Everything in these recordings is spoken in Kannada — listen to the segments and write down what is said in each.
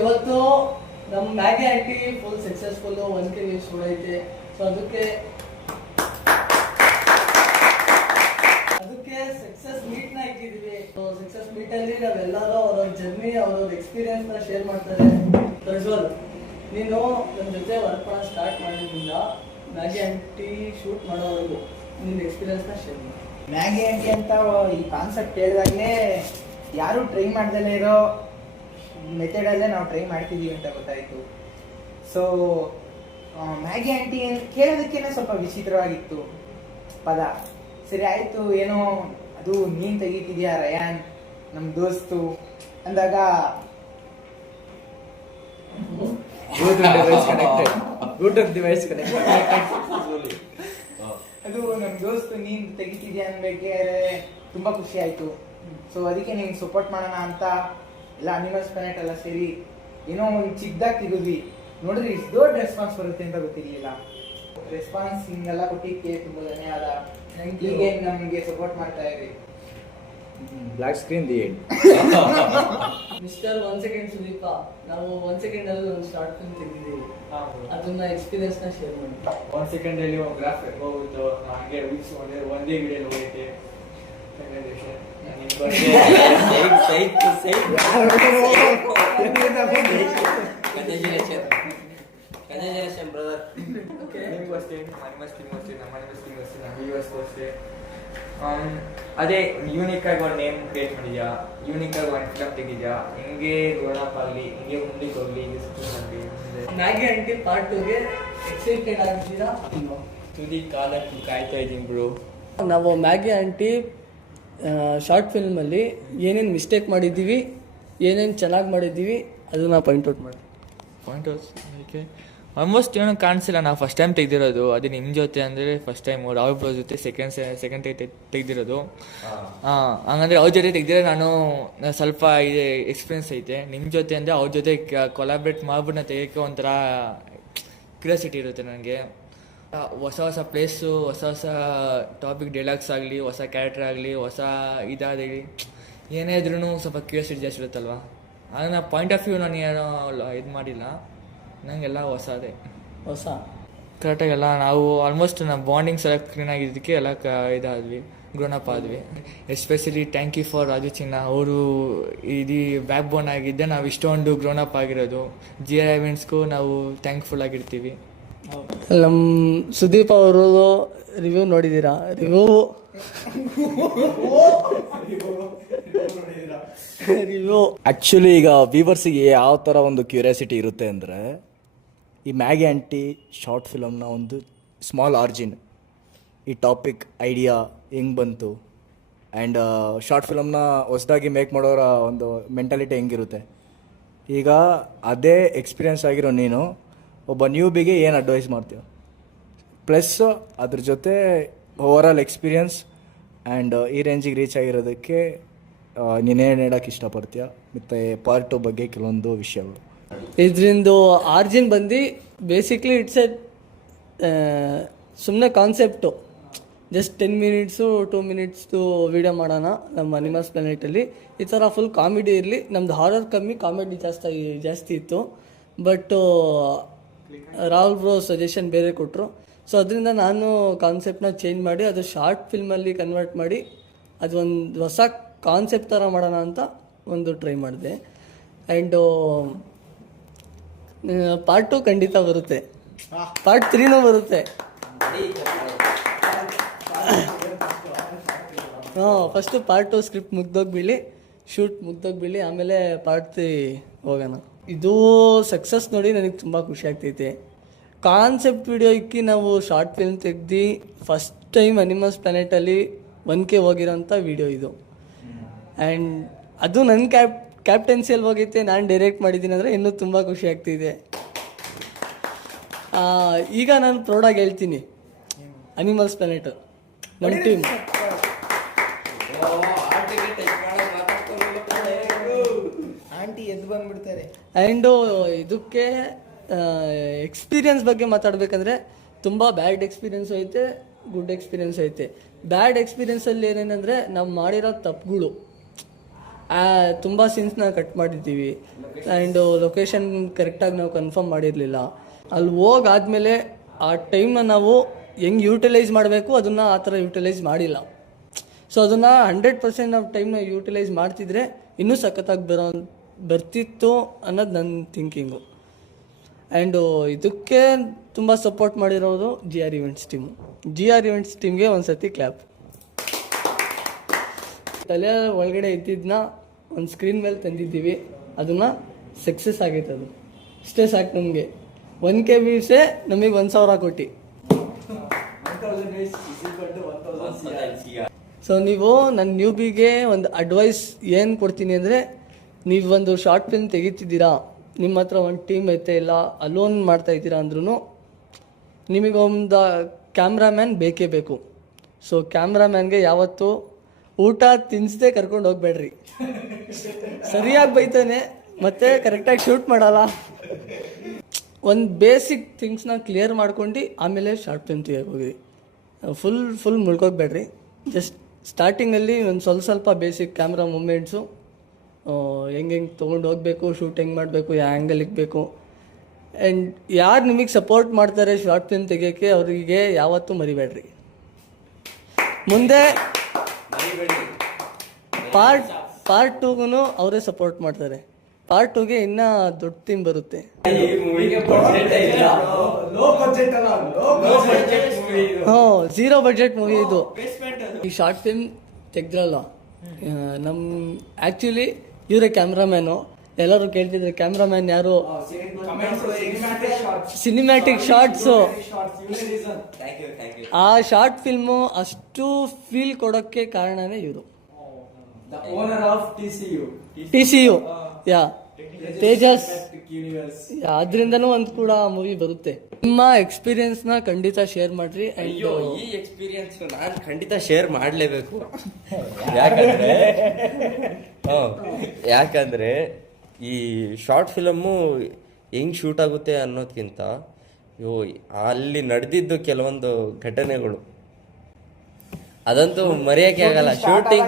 ಇವತ್ತು ನಮ್ಮ Maggi aunty full successful 1K views ಕೂಡ ಐತೆ. ಸೊ ಅದಕ್ಕೆ ಸಕ್ಸಸ್ ಮೀಟ್ ನ ಇಟ್ಟಿದೀವಿ. ಸೊ ಸಕ್ಸಸ್ ಮೀಟ್ ಅಲ್ಲಿ ನಾವೆಲ್ಲರೂ ಅವ್ರ ಜರ್ನಿ ಅವ್ರ ಎಕ್ಸ್ಪೀರಿಯನ್ಸ್ ನ ಶೇರ್ ಮಾಡ್ತಾರೆ. ಪ್ರಜ್ವಲ್, ನೀನು ನನ್ನ ಜೊತೆ ವರ್ಕ್ ಮಾಡೋ ಸ್ಟಾರ್ಟ್ ಮಾಡಿದ್ರಿಂದ ಮ್ಯಾಗಿ ಆಂಟಿ ಶೂಟ್ ಮಾಡೋವರೆಗೂ ನಿನ್ನ ಎಕ್ಸ್ಪೀರಿಯನ್ಸ್ ನ ಶೇರ್ ಮಾಡಿ. ಮ್ಯಾಗಿ ಆಂಟಿ ಅಂತ ಈ ಕಾನ್ಸೆಪ್ಟ್ ಹೇಳಿದಾಗಲೇ ಯಾರು ಟ್ರೈ ಮಾಡ್ದಲೇ ಇರೋ ಮೆಥಡಲ್ಲೇ ನಾವು ಟ್ರೈ ಮಾಡ್ತಿದ್ದೀವಿ ಅಂತ ಗೊತ್ತಾಯಿತು. ಸೊ ಮ್ಯಾಗಿ ಆಂಟಿ ಕೇಳೋದಕ್ಕೇನೆ ಸ್ವಲ್ಪ ವಿಚಿತ್ರವಾಗಿತ್ತು ಪದ. ಸರಿ ಆಯಿತು, ಏನೋ ಅದು ನೀನು ತೆಗಿತಿದ್ಯಾ ರಯಾನ್ ನಮ್ಮ ದೋಸ್ತು ಅಂದಾಗ ಅದು ನಮ್ಮ ದೋಸ್ತು ನೀನು ತೆಗಿತಿದ್ಯಾ ಅನ್ಬೇಕಾದ್ರೆ ತುಂಬ ಖುಷಿ ಆಯಿತು. ಸೊ ಅದಕ್ಕೆ ನಿಮ್ಗೆ ಸಪೋರ್ಟ್ ಮಾಡೋಣ ಅಂತ ಎಲ್ಲ ಅನಿಮಲ್ಸ್ ಪ್ಲಾನೆಟ್ ಎಲ್ಲ ಸೇರಿ ಏನೋ ಒಂದು ಚಿಕ್ಕದಾಗಿ ತೆಗೆದ್ವಿ. ನೋಡಿದ್ರೆ ಇಷ್ಟು ದೊಡ್ಡ ರೆಸ್ಪಾನ್ಸ್ ಬರುತ್ತೆ ಅಂತ ಗೊತ್ತಿರಲಿಲ್ಲ. ರೆಸ್ಪಾನ್ಸ್ ಹಿಂಗೆಲ್ಲ ಕೊಟ್ಟಿದ್ದಕ್ಕೆ ತುಂಬ ಧನ್ಯವಾದ. ಹೀಗೆ ನಮಗೆ ಸಪೋರ್ಟ್ ಮಾಡ್ತಾ ಇರಿ. Black screen the end. Mister 1 second Sudeepa, ನಾವು 1 ಸೆಕೆಂಡ್ ಅಲ್ಲಿ ಒಂದು ಶಾರ್ಟ್ ಫಿಲ್ಮ್ ತೆಗೆದಿದ್ದೀವಿ. ಅದನ್ನ ಎಕ್ಸ್ಪೀರಿಯನ್ಸ್ ನ ಶೇರ್ ಮಾಡಿ. 1 ಸೆಕೆಂಡ್ ಅಲ್ಲಿ ಒಂದು ಗ್ರಾಫ್ ಹೋಗ್ಬಿಟ್ಟು ಹಾಗೆ ಒಂದೇ ವಿಡಿಯೋ ಹೋಗೈತೆ. Congratulations, brother. ನಿಮಗೂ ಅಷ್ಟೇ, ಅಷ್ಟೇ. ಅದೇ ಯೂನಿಕ್ ಆಗಿ ಒಂದು ನೇಮ್ ಕ್ರಿಯೇಟ್ ಮಾಡಿದ್ಯಾ, ಯೂನಿಕ್ ಆಗಿ ಒಂದು ಫಿಲಮ್ ತೆಗಿದ್ಯಾ, ಹಿಂಗೆ ಗ್ರೋನಪ್ ಆಗಲಿ, ಹಿಂಗೆ ಮುಂದಕ್ಕೆ ಹೋಗ್ಲಿ, ಮ್ಯಾಗಿ ಆಂಟಿ ಪಾರ್ಟ್ 2ಗೆ ಎಕ್ಸೈಟೆಡ್ ಆಗಿದ್ದೀರಾ? ತುದಿ ಕಾಲಕ್ಕೆ ಕಾಯ್ತಾ ಇದ್ದೀನಿ ಬ್ರೋ. ನಾವು ಮ್ಯಾಗಿ ಆಂಟಿ ಶಾರ್ಟ್ ಫಿಲ್ಮಲ್ಲಿ ಏನೇನು ಮಿಸ್ಟೇಕ್ ಮಾಡಿದ್ದೀವಿ, ಏನೇನು ಚೆನ್ನಾಗಿ ಮಾಡಿದ್ದೀವಿ ಅದನ್ನ ಪಾಯಿಂಟ್ ಔಟ್ ಮಾಡಿ. ಆಲ್ಮೋಸ್ಟ್ ಏನೋ ಕಾಣಿಸಿಲ್ಲ. ನಾವು ಫಸ್ಟ್ ಟೈಮ್ ತೆಗ್ದಿರೋದು, ಅದು ನಿಮ್ಮ ಜೊತೆ ಅಂದರೆ ಫಸ್ಟ್ ಟೈಮ್. ರಾಹುಲ್ ಬ್ರೋ ಜೊತೆ ಸೆಕೆಂಡ್ ತೆಗ್ದಿರೋದು. ಹಂಗಂದ್ರೆ ಅವ್ರ ಜೊತೆ ತೆಗ್ದಿರೋ ನಾನು ಸ್ವಲ್ಪ ಇದೆ ಎಕ್ಸ್ಪೀರಿಯನ್ಸ್ ಐತೆ. ನಿಮ್ಮ ಜೊತೆ ಅಂದರೆ ಅವ್ರ ಜೊತೆ ಕೊಲಾಬ್ರೇಟ್ ಮಾಡ್ಬಿಟ್ಟು ತೆಗಿಯೋಕ್ಕೆ ಒಂಥರ ಕ್ಯೂರಿಯಾಸಿಟಿ ಇರುತ್ತೆ ನನಗೆ. ಹೊಸ ಹೊಸ ಪ್ಲೇಸು, ಹೊಸ ಹೊಸ ಟಾಪಿಕ್ ಡೈಲಾಗ್ಸ್ ಆಗಲಿ, ಹೊಸ ಕ್ಯಾರೆಕ್ಟರ್ ಆಗಲಿ, ಹೊಸ ಇದಾಗಲಿ, ಏನೇ ಇದ್ರೂ ಸ್ವಲ್ಪ ಕ್ಯೂರಿಯಾಸಿಟಿ ಜಾಸ್ತಿ ಇರುತ್ತಲ್ವ. ಆಗ ನಾ ಪಾಯಿಂಟ್ ಆಫ್ ವ್ಯೂ ನಾನು ಏನೋ ಇದು ಮಾಡಿಲ್ಲ, ನನಗೆಲ್ಲ ಹೊಸದೇ ಹೊಸ ಕರೆಕ್ಟಾಗೆಲ್ಲ ನಾವು ಆಲ್ಮೋಸ್ಟ್ ನಮ್ಮ ಬಾಂಡಿಂಗ್ಸ್ ಎಲ್ಲ ಕ್ಲೀನ್ ಆಗಿದ್ದಕ್ಕೆ ಎಲ್ಲ ಇದಾದ್ವಿ, ಗ್ರೋನಪ್ ಆದ್ವಿ. Especially thank you for Raju ಚಿನ್ನ. ಅವರು ಇದು ಬ್ಯಾಕ್ ಬೋನ್ ಆಗಿದ್ದೆ ನಾವು ಇಷ್ಟೊಂದು ಗ್ರೋನಪ್ ಆಗಿರೋದು. GR ಇವೆಂಟ್ಸ್ಗೂ ನಾವು ಥ್ಯಾಂಕ್ಫುಲ್ ಆಗಿರ್ತೀವಿ. ನಮ್ಮ ಸುದೀಪ್ ಅವರು ರಿವ್ಯೂ ನೋಡಿದ್ದೀರಾ? ರಿವ್ಯೂ ಆ್ಯಕ್ಚುಲಿ ಈಗ ವ್ಯೂವರ್ಸಿಗೆ ಯಾವ ಥರ ಒಂದು ಕ್ಯೂರಿಯಾಸಿಟಿ ಇರುತ್ತೆ ಅಂದರೆ, ಈ ಮ್ಯಾಗಿ ಆಂಟಿ ಶಾರ್ಟ್ ಫಿಲಮ್ನ ಒಂದು ಸ್ಮಾಲ್ ಆರ್ಜಿನ್, ಈ ಟಾಪಿಕ್ ಐಡಿಯಾ ಹೆಂಗೆ ಬಂತು, ಆ್ಯಂಡ್ ಶಾರ್ಟ್ ಫಿಲಮ್ನ ಹೊಸದಾಗಿ ಮೇಕ್ ಮಾಡೋರ ಒಂದು ಮೆಂಟಾಲಿಟಿ ಹೆಂಗಿರುತ್ತೆ. ಈಗ ಅದೇ ಎಕ್ಸ್ಪೀರಿಯನ್ಸ್ ಆಗಿರೋ ನೀನು ಒಬ್ಬ ನ್ಯೂಬಿಗೆ ಏನು ಅಡ್ವೈಸ್ ಮಾಡ್ತೀಯ, ಪ್ಲಸ್ ಅದ್ರ ಜೊತೆ ಓವರಾಲ್ ಎಕ್ಸ್ಪೀರಿಯನ್ಸ್ ಆ್ಯಂಡ್ ಈ ರೇಂಜಿಗೆ ರೀಚ್ ಆಗಿರೋದಕ್ಕೆ ನೀನೇನು ಹೇಳೋಕ್ಕೆ ಇಷ್ಟಪಡ್ತೀಯ, ಮತ್ತು ಪಾರ್ಟ್ 2 ಬಗ್ಗೆ ಕೆಲವೊಂದು ವಿಷಯಗಳು. ಇದರಿಂದ ಆರ್ಜಿನ್ ಬಂದು ಬೇಸಿಕ್ಲಿ ಇಟ್ಸ್ ಎ ಸುಮ್ಮನೆ ಕಾನ್ಸೆಪ್ಟು. ಜಸ್ಟ್ 10 ಮಿನಿಟ್ಸು 2 ಮಿನಿಟ್ಸ್ದು ವೀಡಿಯೋ ಮಾಡೋಣ ನಮ್ಮ ಅನಿಮಲ್ಸ್ ಪ್ಲಾನೆಟಲ್ಲಿ. ಈ ಥರ ಫುಲ್ ಕಾಮಿಡಿ ಇರಲಿ. ನಮ್ಮದು ಹಾರರ್ ಕಮ್ಮಿ, ಕಾಮಿಡಿ ಜಾಸ್ತಿ ಇತ್ತು. ಬಟ್ ರಾಹುಲ್ ಬ್ರೋ ಸಜೆಷನ್ ಬೇರೆ ಕೊಟ್ಟರು. ಸೊ ಅದರಿಂದ ನಾನು ಕಾನ್ಸೆಪ್ಟನ್ನ ಚೇಂಜ್ ಮಾಡಿ ಅದು ಶಾರ್ಟ್ ಫಿಲ್ಮಲ್ಲಿ ಕನ್ವರ್ಟ್ ಮಾಡಿ ಅದು ಒಂದು ಹೊಸ ಕಾನ್ಸೆಪ್ಟ್ ಥರ ಮಾಡೋಣ ಅಂತ ಒಂದು ಟ್ರೈ ಮಾಡಿದೆ. ಆ್ಯಂಡ್ ಪಾರ್ಟ್ 2 ಖಂಡಿತ ಬರುತ್ತೆ, ಪಾರ್ಟ್ 3ನೂ ಬರುತ್ತೆ. ಫಸ್ಟು ಪಾರ್ಟ್ 2 ಸ್ಕ್ರಿಪ್ಟ್ ಮುಗ್ದೋಗ್ಬೀಳಿ, ಶೂಟ್ ಮುಗ್ದೋಗ್ಬೀಳಿ, ಆಮೇಲೆ ಪಾರ್ಟ್ 3 ಹೋಗೋಣ. ಇದು ಸಕ್ಸಸ್ ನೋಡಿ ನನಗೆ ತುಂಬ ಖುಷಿ ಆಗ್ತೈತೆ. ಕಾನ್ಸೆಪ್ಟ್ ವಿಡಿಯೋ ಇಕ್ಕಿ ನಾವು ಶಾರ್ಟ್ ಫಿಲ್ಮ್ ತೆಗ್ದು ಫಸ್ಟ್ ಟೈಮ್ ಅನಿಮಲ್ಸ್ ಪ್ಲಾನೆಟಲ್ಲಿ 1K ಹೋಗಿರೋಂಥ ವಿಡಿಯೋ ಇದು. ಆ್ಯಂಡ್ ಅದು ನನ್ನ ಕ್ಯಾಪ್ಟನ್ಸಿಯಲ್ಲಿ ಹೋಗೈತೆ, ನಾನು ಡೈರೆಕ್ಟ್ ಮಾಡಿದ್ದೀನಿ ಅಂದರೆ ಇನ್ನೂ ತುಂಬ ಖುಷಿ ಆಗ್ತಿದೆ. ಈಗ ನಾನು ಪ್ರೌಡಾಗಿ ಹೇಳ್ತೀನಿ, ಅನಿಮಲ್ಸ್ ಪ್ಲಾನೆಟ್ ನಮ್ಮ ಟೀಮ್ ಆಂಟಿ ಎದ್ದು ಬಂದ್ಬಿಡ್ತಾರೆ. ಆ್ಯಂಡು ಇದಕ್ಕೆ ಎಕ್ಸ್ಪೀರಿಯನ್ಸ್ ಬಗ್ಗೆ ಮಾತಾಡಬೇಕಂದ್ರೆ ತುಂಬ ಬ್ಯಾಡ್ ಎಕ್ಸ್ಪೀರಿಯನ್ಸ್ ಐತೆ, ಗುಡ್ ಎಕ್ಸ್ಪೀರಿಯನ್ಸ್ ಐತೆ. ಬ್ಯಾಡ್ ಎಕ್ಸ್ಪೀರಿಯನ್ಸಲ್ಲಿ ಏನೇನಂದರೆ ನಾವು ಮಾಡಿರೋ ತಪ್ಪುಗಳು ತುಂಬ ಸೀನ್ಸ್ನ ಕಟ್ ಮಾಡಿದ್ದೀವಿ. ಆ್ಯಂಡ್ ಲೊಕೇಶನ್ ಕರೆಕ್ಟಾಗಿ ನಾವು ಕನ್ಫರ್ಮ್ ಮಾಡಿರಲಿಲ್ಲ. ಅಲ್ಲಿ ಹೋಗಾದ್ಮೇಲೆ ಆ ಟೈಮ್ನ ನಾವು ಹೆಂಗೆ ಯೂಟಿಲೈಸ್ ಮಾಡಬೇಕು ಅದನ್ನು ಆ ಥರ ಯೂಟಿಲೈಸ್ ಮಾಡಿಲ್ಲ. ಸೊ ಅದನ್ನು 100% ನಾವು ಟೈಮ್ನ ಯೂಟಿಲೈಸ್ ಮಾಡ್ತಿದ್ರೆ ಇನ್ನೂ ಸಖತ್ತಾಗಿ ಬರ್ತಿತ್ತು ಅನ್ನೋದು ನನ್ನ ಥಿಂಕಿಂಗು. ಆ್ಯಂಡ್ ಇದಕ್ಕೆ ತುಂಬ ಸಪೋರ್ಟ್ ಮಾಡಿರೋದು GR events team. GR events ಟೀಮ್ಗೆ ಒಂದು ಸತಿ ಕ್ಲ್ಯಾಪ್. ತಲೆ ಒಳಗಡೆ ಇದ್ದಿದ್ದನ್ನ ಒಂದು ಸ್ಕ್ರೀನ್ ಮೇಲೆ ತಂದಿದ್ದೀವಿ, ಅದನ್ನು ಸಕ್ಸಸ್ ಆಗೈತೆ. ಅದು ಅಷ್ಟೇ ಸಾಕು ನಮಗೆ. 1K ವ್ಯೂಸೇ ನಮಗೆ 1,000 ಕೋಟಿ. ಸೊ ನೀವು ನನ್ನ ನ್ಯೂಬಿಗೆ ಒಂದು ಅಡ್ವೈಸ್ ಏನು ಕೊಡ್ತೀನಿ ಅಂದರೆ, ನೀವು ಒಂದು ಶಾರ್ಟ್ ಫಿಲ್ಮ್ ತೆಗಿತಿದ್ದೀರಾ, ನಿಮ್ಮ ಹತ್ರ ಒಂದು ಟೀಮ್ ಐತೆ, ಇಲ್ಲ ಅಲೋನ್ ಮಾಡ್ತಾ ಇದ್ದೀರಾ ಅಂದ್ರೂ ನಿಮಗೊಂದು ಕ್ಯಾಮ್ರಾಮ್ಯಾನ್ ಬೇಕೇ ಬೇಕು. ಸೊ ಕ್ಯಾಮ್ರಾಮ್ಯಾನ್ಗೆ ಯಾವತ್ತೂ ಊಟ ತಿನ್ನಿಸ್ದೆ ಕರ್ಕೊಂಡು ಹೋಗ್ಬೇಡ್ರಿ. ಸರಿಯಾಗಿ ಬೈತಾನೆ ಮತ್ತು ಕರೆಕ್ಟಾಗಿ ಶೂಟ್ ಮಾಡಲ್ಲ. ಒಂದು ಬೇಸಿಕ್ ಥಿಂಗ್ಸ್ನ ಕ್ಲಿಯರ್ ಮಾಡ್ಕೊಂಡು ಆಮೇಲೆ ಶಾರ್ಟ್ ಫಿಲ್ಮ್ ತೆಗಿಯೋಕೆ ಹೋಗಿರಿ. ಫುಲ್ ಮುಳ್ಕೋಗ್ಬೇಡ್ರಿ. ಜಸ್ಟ್ ಸ್ಟಾರ್ಟಿಂಗಲ್ಲಿ ಒಂದು ಸ್ವಲ್ಪ ಬೇಸಿಕ್ ಕ್ಯಾಮ್ರಾ ಮೂಮೆಂಟ್ಸು ಹೆಂಗೆ ತೊಗೊಂಡು ಹೋಗಬೇಕು, ಶೂಟ್ ಹೆಂಗೆ ಮಾಡಬೇಕು, ಯಾವ ಆ್ಯಂಗಲ್ ಇಕ್ಬೇಕು. ಆ್ಯಂಡ್ ಯಾರು ನಿಮಗೆ ಸಪೋರ್ಟ್ ಮಾಡ್ತಾರೆ ಶಾರ್ಟ್ ಫಿಲ್ಮ್ ತೆಗಿಯೋಕ್ಕೆ, ಅವರಿಗೆ ಯಾವತ್ತೂ ಮರಿಬೇಡ್ರಿ. ಮುಂದೆ ಪಾರ್ಟ್ 2ಗೂ ಅವರೇ ಸಪೋರ್ಟ್ ಮಾಡ್ತಾರೆ. ಪಾರ್ಟ್ 2ಗೆ ಇನ್ನೂ ದೊಡ್ಡ ಥೀಮ್ ಬರುತ್ತೆ. ಝೀರೋ ಬಜೆಟ್ ಮೂವಿ ಇದು. ಈ ಶಾರ್ಟ್ ಫಿಲ್ಮ್ ತೆಗ್ದ್ರಲ್ಲ, ನಮ್ಮ ಆ್ಯಕ್ಚುಲಿ ಇವರೇ ಕ್ಯಾಮ್ರಾಮ್ಯಾನು. ಎಲ್ಲರೂ ಕೇಳ್ತಿದ್ರೆ ಕ್ಯಾಮ್ರಾಮ್ಯಾನ್ ಯಾರು, ಸಿನಿಮ್ಯಾಟಿಕ್ ಶಾರ್ಟ್ಸು. ಆ ಶಾರ್ಟ್ ಫಿಲ್ಮು ಅಷ್ಟು ಫೀಲ್ ಕೊಡೋಕ್ಕೆ ಕಾರಣನೇ ಇವರು. TCU ಯಾ ತೇಜಸ್. ಅದರಿಂದನೂ ಒಂದು ಕೂಡ ಮೂವಿ ಬರುತ್ತೆ. ನಿಮ್ಮ ಎಕ್ಸ್ಪೀರಿಯನ್ಸ್ನ ಖಂಡಿತ ಶೇರ್ ಮಾಡ್ರಿ. ಅಯ್ಯೋ, ಈ ಎಕ್ಸ್ಪೀರಿಯನ್ಸ್ ನಾನು ಖಂಡಿತ ಶೇರ್ ಮಾಡಲೇಬೇಕು. ಯಾಕಂದ್ರೆ ಈ ಶಾರ್ಟ್ ಫಿಲಮ್ಮು ಹೆಂಗ್ ಶೂಟ್ ಆಗುತ್ತೆ ಅನ್ನೋದ್ಕಿಂತ ಅಲ್ಲಿ ನಡೆದಿದ್ದು ಕೆಲವೊಂದು ಘಟನೆಗಳು ಅದಂತೂ ಮರೆಯಕ್ಕೆ ಆಗಲ್ಲ. Shooting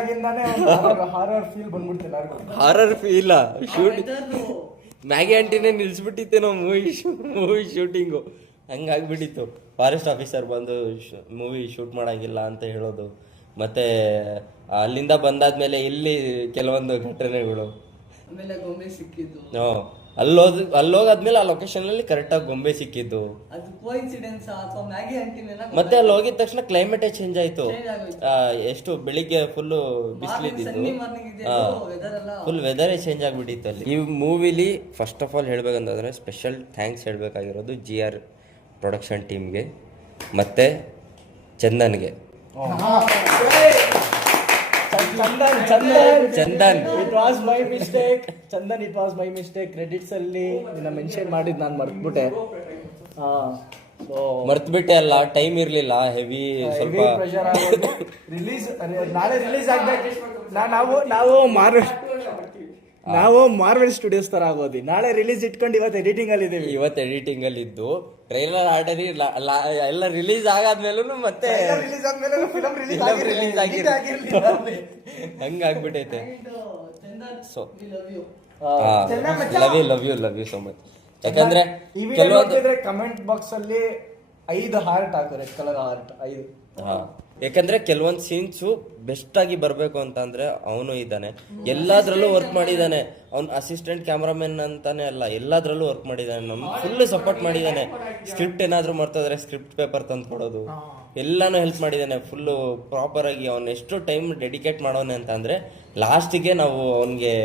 horror feel shooting Maggi ಆಂಟಿನೇ ನಿಲ್ಸ್ಬಿಟ್ಟಿತ್ತು ನಾವು ಮೂವಿ ಶೂಟಿಂಗು. ಹಂಗಾಗ್ಬಿಟ್ಟಿತ್ತು. ಫಾರೆಸ್ಟ್ ಆಫೀಸರ್ ಬಂದು ಮೂವಿ ಶೂಟ್ ಮಾಡಂಗಿಲ್ಲ ಅಂತ ಹೇಳೋದು, ಮತ್ತೆ ಅಲ್ಲಿಂದ ಬಂದಾದ್ಮೇಲೆ ಇಲ್ಲಿ ಕೆಲವೊಂದು ಘಟನೆಗಳು. ಅಲ್ಲೋಗಾದ್ಮೇಲೆ ಆ ಲೊಕೇಶನ್ ಅಲ್ಲಿ ಕರೆಕ್ಟಾಗಿ ಗೊಂಬೆ ಸಿಕ್ಕಿದ್ದು. ಮತ್ತೆ ಅಲ್ಲಿ ಹೋಗಿದ ತಕ್ಷಣ ಕ್ಲೈಮೇಟೇ ಚೇಂಜ್ ಆಯ್ತು. ಎಷ್ಟು ಬೆಳಿಗ್ಗೆ ಫುಲ್ ಬಿಸಿಲಿದ್ದು, ಫುಲ್ ವೆದರೇ ಚೇಂಜ್ ಆಗ್ಬಿಟ್ಟಿತ್ತು ಅಲ್ಲಿ. ಈ ಮೂವಿಲಿ ಫಸ್ಟ್ ಆಫ್ ಆಲ್ ಹೇಳ್ಬೇಕಂತಂದ್ರೆ ಸ್ಪೆಷಲ್ ಥ್ಯಾಂಕ್ಸ್ ಹೇಳ್ಬೇಕಾಗಿರೋದು GR ಪ್ರೊಡಕ್ಷನ್ ಟೀಮ್ಗೆ ಮತ್ತೆ ಚಂದನ್ಗೆ. Chandan it was my mistake. Chandan, it was my mistake. Credits ಅಲ್ಲಿ ಮೆನ್ಷನ್ ಮಾಡಿದ್ ನಾನು ಮರ್ತ್ಬಿಟ್ಟೆ. ಮರ್ತ್ಬಿಟ್ಟೆ ಅಲ್ಲ, ಟೈಮ್ ಇರ್ಲಿಲ್ಲ, ಹೆವಿ ಸ್ವಲ್ಪ ರಿಲೀಸ್ ನಾಳೆ ರಿಲೀಸ್ ಆಗ್ಬೇಕು. ನಾವು ಮಾರ್ವೆಲ್ ಸ್ಟುಡಿಯೋಸ್ ತರ ಆಗೋದಿ. ನಾಳೆ ರಿಲೀಸ್ ಇಟ್ಕೊಂಡು ಇವತ್ತು ಎಡಿಟಿಂಗ್ ಅಲ್ಲಿ ಇದೀವಿ. ಇವತ್ತು ಎಡಿಟಿಂಗ್ ಅಲ್ಲಿ ಇದ್ದು ಟ್ರೈಲರ್ ಆರ್ಡರ್ ಎಲ್ಲ ರಿಲೀಸ್ ಆಗಾದ್ಮೇಲೂ ಮತ್ತೆ ರಿಲೀಸ್ ಆಗಿರ್ಲಿಲ್ಲ. ಹಂಗಾಗ್ಬಿಟ್ಟೈತೆ. So love you so much. ಯಾಕಂದ್ರೆ ಕೆಲವೊಂದು ಕಮೆಂಟ್ ಬಾಕ್ಸ್ ಅಲ್ಲಿ 5 ಹಾರ್ಟ್ ಹಾಕು, ರೆಡ್ ಕಲರ್ ಹಾರ್ಟ್ 5. ಯಾಕಂದ್ರೆ ಕೆಲವೊಂದು ಸೀನ್ಸು ಬೆಸ್ಟ್ ಆಗಿ ಬರ್ಬೇಕು ಅಂತ ಅಂದ್ರೆ ಅವನು ಇದ್ದಾನೆ, ಎಲ್ಲಾದ್ರಲ್ಲೂ ವರ್ಕ್ ಮಾಡಿದ್ದಾನೆ. ಅವ್ನು ಅಸಿಸ್ಟೆಂಟ್ ಕ್ಯಾಮ್ರಾಮನ್ ಅಂತಾನೆ ಅಲ್ಲ, ಎಲ್ಲಾದ್ರಲ್ಲೂ ವರ್ಕ್ ಮಾಡಿದ್ದಾನೆ. ನಮ್ಗೆ ಫುಲ್ ಸಪೋರ್ಟ್ ಮಾಡಿದ್ದಾನೆ. ಸ್ಕ್ರಿಪ್ಟ್ ಏನಾದ್ರು ಮರ್ತೋದ್ರೆ ಸ್ಕ್ರಿಪ್ಟ್ ಪೇಪರ್ ತಂದು ಕೊಡೋದು, ಎಲ್ಲಾನು ಹೆಲ್ಪ್ ಮಾಡಿದ್ದಾನೆ. ಫುಲ್ಲು ಪ್ರಾಪರ್ ಆಗಿ ಅವ್ನು ಎಷ್ಟು ಟೈಮ್ ಡೆಡಿಕೇಟ್ ಮಾಡೋನೆ ಅಂತ ಅಂದ್ರೆ ಲಾಸ್ಟಿಗೆ ನಾವು ಅವನಿಗೆ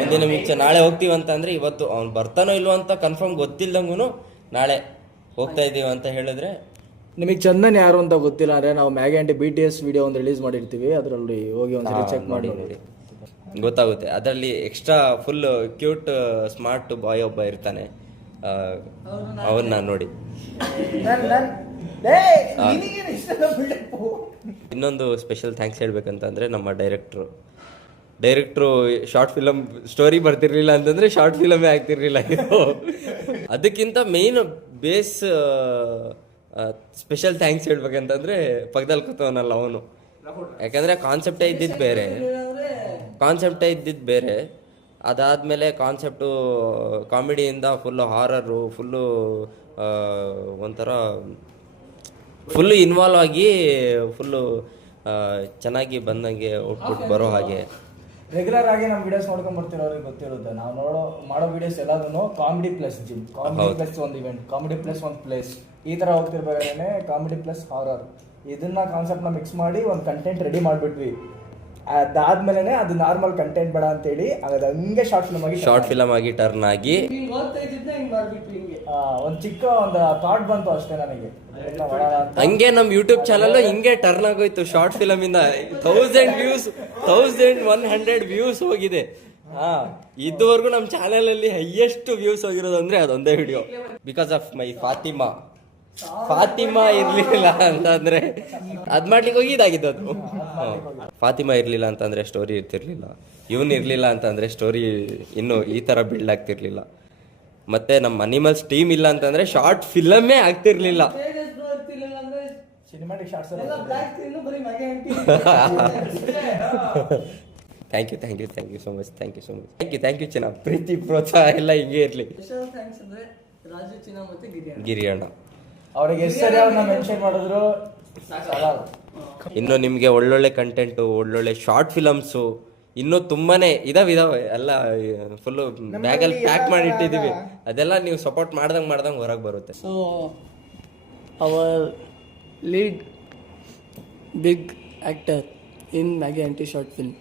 ಒಂದಿನ ಮುಂಚೆ ನಾಳೆ ಹೋಗ್ತೀವಿ ಅಂತ ಅಂದ್ರೆ ಇವತ್ತು ಅವ್ನು ಬರ್ತಾನೋ ಇಲ್ವೋ ಅಂತ ಕನ್ಫರ್ಮ್ ಗೊತ್ತಿಲ್ದಂಗೂ ನಾಳೆ ಹೋಗ್ತಾ ಇದೀವಿ ಅಂತ ಹೇಳಿದ್ರೆ. ನಿಮಗೆ ಚಂದನ್ ಯಾರು ಅಂತ ಗೊತ್ತಿಲ್ಲ ಅಂದ್ರೆ ನಾವು ಮ್ಯಾಗಿ ಆಂಟಿ BTS ವಿಡಿಯೋ ಒಂದು ರಿಲೀಸ್ ಮಾಡಿರ್ತೀವಿ, ಅದರಲ್ಲಿ ಹೋಗಿ ಒಂದ್ಸರಿ ಚೆಕ್ ಮಾಡಿ ನೋಡಿ, ಗೊತ್ತಾಗುತ್ತೆ. ಅದರಲ್ಲಿ extra full cute smart boy ಒಬ್ಬ ಇರ್ತಾನೆ, ಅವನ್ನ ನೋಡಿ. ಇನ್ನೊಂದು ಸ್ಪೆಷಲ್ ಥ್ಯಾಂಕ್ಸ್ ಹೇಳ್ಬೇಕಂತಂದ್ರೆ ನಮ್ಮ ಡೈರೆಕ್ಟ್ರು ಶಾರ್ಟ್ ಫಿಲಮ್ ಸ್ಟೋರಿ ಬರ್ತಿರ್ಲಿಲ್ಲ ಅಂತಂದ್ರೆ ಶಾರ್ಟ್ ಫಿಲಮೇ ಆಗ್ತಿರ್ಲಿಲ್ಲ ಇದು. ಅದಕ್ಕಿಂತ ಮೇನ್ ಬೇಸ್ ಸ್ಪೆಷಲ್ ಥ್ಯಾಂಕ್ಸ್ ಹೇಳ್ಬೇಕಂತಂದ್ರೆ ಪಕ್ಕದಲ್ಲಿ ಕೂತವನಲ್ಲ ಅವನು, ಯಾಕಂದರೆ ಕಾನ್ಸೆಪ್ಟೇ ಇದ್ದಿದ್ದು ಬೇರೆ ಅದಾದಮೇಲೆ ಕಾನ್ಸೆಪ್ಟು ಕಾಮಿಡಿಯಿಂದ ಫುಲ್ಲು ಹಾರರು ಫುಲ್ಲು ಒಂಥರ ಫುಲ್ಲು ಇನ್ವಾಲ್ವ್ ಆಗಿ ಫುಲ್ಲು ಚೆನ್ನಾಗಿ ಬಂದಂಗೆ ಔಟ್ಪುಟ್ ಬರೋ ಹಾಗೆ. ರೆಗ್ಯುಲರ್ ಆಗಿ ನಮ್ಮ ವಿಡಿಯೋಸ್ ನೋಡ್ಕೊಂಡ್ ಬರ್ತಿರೋರಿಗೆ ಗೊತ್ತಿರುತ್ತೆ, ನಾವು ಮಾಡೋ ವಿಡಿಯೋಸ್ ಎಲ್ಲದೂ comedy plus gym, comedy plus ಒಂದು ಇವೆಂಟ್, ಕಾಮಿಡಿ ಪ್ಲಸ್ ಒಂದು ಪ್ಲೇಸ್, ಈ ಥರ ಹೋಗ್ತಿರ್ಬೇಕಾದ್ರೆ ಕಾಮಿಡಿ ಪ್ಲಸ್ ಹಾರರ್ ಇದನ್ನ ಕಾನ್ಸೆಪ್ಟ್ನ ಮಿಕ್ಸ್ ಮಾಡಿ ಒಂದು ಕಂಟೆಂಟ್ ರೆಡಿ ಮಾಡಿಬಿಟ್ವಿ. ಅದಾದ್ಮೇಲೆ ಅದು ನಾರ್ಮಲ್ ಕಂಟೆಂಟ್ ಬೇಡ ಅಂತೇಳಿ ಅದು ಹಂಗೆ ಶಾರ್ಟ್ ಫಿಲಮ್ ಆಗಿ ಟರ್ನ್ ಆಗಿ ಒಂದು ಚಿಕ್ಕ ಒಂದು ಥಾಟ್ ಬಂತು ಅಷ್ಟೇ ನನಗೆ. ಹಂಗೆ ನಮ್ಮ ಯೂಟ್ಯೂಬ್ ಚಾನಲ್ ಹಿಂಗೆ ಟರ್ನ್ ಆಗೋಯ್ತು. ಶಾರ್ಟ್ ಫಿಲಮ್ ಇಂದ 1100 ವ್ಯೂಸ್ ಹೋಗಿದೆ. ಇದುವರೆಗೂ ನಮ್ಮ ಚಾನೆಲ್ ಅಲ್ಲಿ ಹೈಯೆಸ್ಟ್ ವ್ಯೂಸ್ ಹೋಗಿರೋದು ಅಂದ್ರೆ ಅದೊಂದೇ video. Because of my Fatima ಇರ್ಲಿಲ್ಲ ಅಂತಂದ್ರೆ ಅದ್ ಮಾಡ್ಲಿಕ್ಕೆ ಹೋಗಿ ಇದಾಗಿದ್ದು ಅದು. ಫಾತಿಮಾ ಇರ್ಲಿಲ್ಲ ಅಂತಂದ್ರೆ ಸ್ಟೋರಿ ಇರ್ತಿರ್ಲಿಲ್ಲ, ಇವನ್ ಇರ್ಲಿಲ್ಲ ಅಂತಂದ್ರೆ ಸ್ಟೋರಿ ಇನ್ನು ಈ ತರ ಬಿಲ್ಡ್ ಆಗ್ತಿರ್ಲಿಲ್ಲ. ಮತ್ತೆ ನಮ್ಮ ಅನಿಮಲ್ಸ್ ಟೀಮ್ ಇಲ್ಲ ಅಂತಂದ್ರೆ ಶಾರ್ಟ್ ಫಿಲಮೇ ಆಗ್ತಿರ್ಲಿಲ್ಲ. Cinematic shorts thank you so much thank you ಚಿನ್ನ. ಪ್ರೀತಿ ಪ್ರೋತ್ಸಾಹ ಎಲ್ಲ ಹಿಂಗೆ ಇರ್ಲಿ. ರಾಜು ಚಿನ್ನ ಮತ್ತೆ ಗಿರಿಯಣ್ಣ ಅವ್ರಿಗೆ ಎಷ್ಟು ಸರಿ ಅವ್ರನ್ನ ಮೆನ್ಷನ್ ಮಾಡಿದ್ರು. ಇನ್ನು ನಿಮಗೆ ಒಳ್ಳೊಳ್ಳೆ ಕಂಟೆಂಟು, ಒಳ್ಳೊಳ್ಳೆ ಶಾರ್ಟ್ ಫಿಲಮ್ಸು ಇನ್ನೂ ತುಂಬಾನೇ ಇದಾವೆ ಎಲ್ಲ ಫುಲ್ಲು ಬ್ಯಾಗಲ್ಲಿ ಪ್ಯಾಕ್ ಮಾಡಿ ಇಟ್ಟಿದ್ದೀವಿ. ಅದೆಲ್ಲ ನೀವು ಸಪೋರ್ಟ್ ಮಾಡ್ದಂಗೆ ಹೊರಗೆ ಬರುತ್ತೆ. So our lead big actor in Maggi aunty short film.